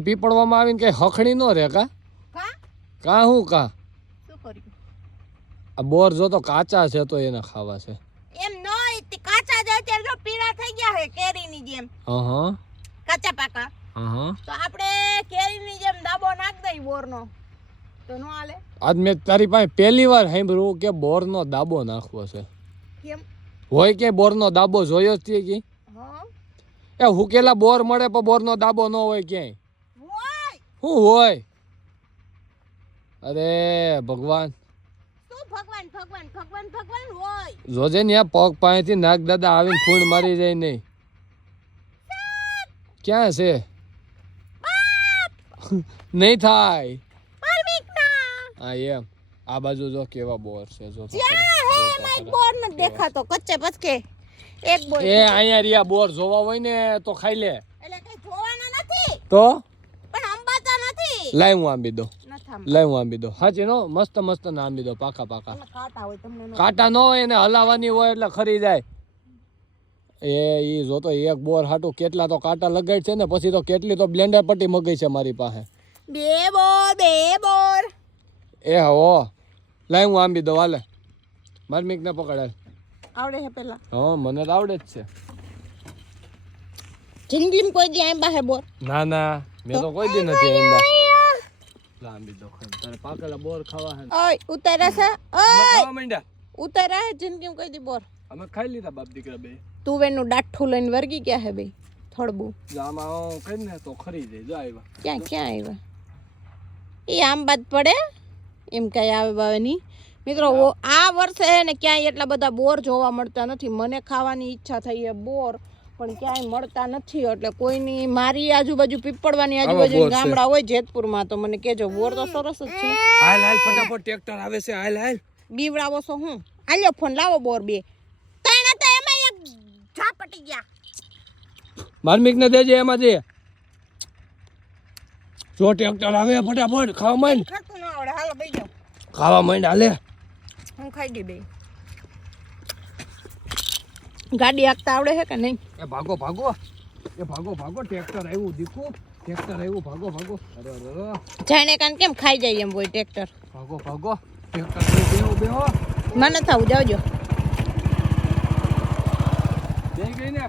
પીપળવામાં આવીને કઈ હખણી નો રે કા કા હું કા શું કર્યું આ બોર જો તો કાચા છે તો એને ખાવા છે એમ નો કાચા જ અત્યારે જો પીળા થઈ ગયા છે કેરીની જેમ હા કાચા પાકા હા તો આપણે કેરીની જેમ દાબો નાખ દઈ બોરનો તો નો હાલે આજ મેં તારી પાસે પહેલી વાર સાંભળ્યું કે બોરનો દાબો નાખવો છે કેમ હોય કે બોરનો દાબો જોયો જ તે કે હા એ હુકેલા બોર મળે પણ બોરનો દાબો ન હોય ક્યાંય હોય શું હોય અરે ભગવાન શું ભગવાન ભગવાન ભગવાન ભગવાન હોય જોજે ને પગ પાસેથી નાગ દાદા આવીને ફૂણ મારી જાય નહીં ક્યાં છે નહીં થાય હા એમ આ બાજુ જો કેવા બોર છે જો ક્યાં હે માઈક બોર ન દેખાતો કચ્ચે પચકે એક બોર એ અહીંયા રિયા બોર જોવા હોય ને તો ખાઈ લે એટલે કઈ જોવાના નથી તો પણ અંબાતા નથી લાઈ હું આંબી દો નથામ લાઈ હું આંબી દો હાચી નો મસ્ત મસ્ત ના આંબી દો પાકા પાકા કાટા હોય તમને નો કાંટા ન હોય એને હલાવવાની હોય એટલે ખરી જાય ઈ જો તો એક બોર હાટું કેટલા તો કાંટા લગાડ છે ને પછી તો કેટલી તો બ્લેન્ડર પટ્ટી મગઈ છે મારી પાસે બે બોર એ હો લાઈ હું આંબી દો હાલે માર મીક ને પકડાય આવડે હે પેલા હા મને તો આવડે જ છે જિંદગીમાં કોઈ દી આંબા હે બોર ના ના મેં તો કોઈ દી નથી આંબા લાંબી દો તારે પાકેલા બોર ખાવા હે ઓય ઉતારા છે અમે ઓય ખાવા માંડ્યા ઉતારા હે જિંદગીમાં કોઈ દી બોર અમે ખાઈ લીધા બાપ દીકરા બે તુવેરનું ડાઠું લઈને વર્ગી ગયા હે બે થોડબું આમાં કઈ ને તો ખરી જાય જો આવ્યા ક્યાં આવ્યા એ આમ બાદ પડે એમ કઈ આવે બાવે નહીં મિત્રો આ વર્ષે હે ને ક્યાંય એટલા બધા બોર જોવા મળતા નથી મને ખાવાની ઈચ્છા થઈ છે બોર પણ ક્યાંય મળતા નથી એટલે કોઈની મારી આજુબાજુ પીપળવાની આજુબાજુ ગામડા હોય જેતપુરમાં તો મને કેજો બોર તો સરસ જ છે હાલ હાલ ફટાફટ ટ્રેક્ટર આવે છે હાલ હાલ બીવડાવો છો હું આલ્યો ફોન લાવો બોર બે તણે તો એમાં એક ઝાપટી ગયા માર્મિક ને દેજે એમાં જે જો ટ્રેક્ટર આવે ફટાફટ ખાવા માંડ ખાતું ન આવડે હાલો બેસી જાઓ ખાવા માંડ હાલે હું ખાઈ ગઈ બે ગાડી હાંકતા આવડે છે કે નહીં એ ભાગો ભાગો ટ્રેક્ટર આવ્યું દીકુ ટ્રેક્ટર આવ્યું ભાગો અરે જાણે કાન કેમ ખાઈ જાય એમ હોય ટ્રેક્ટર ભાગો ટ્રેક્ટર બેહો મને થાવું જાવજો જઈ ગઈ ને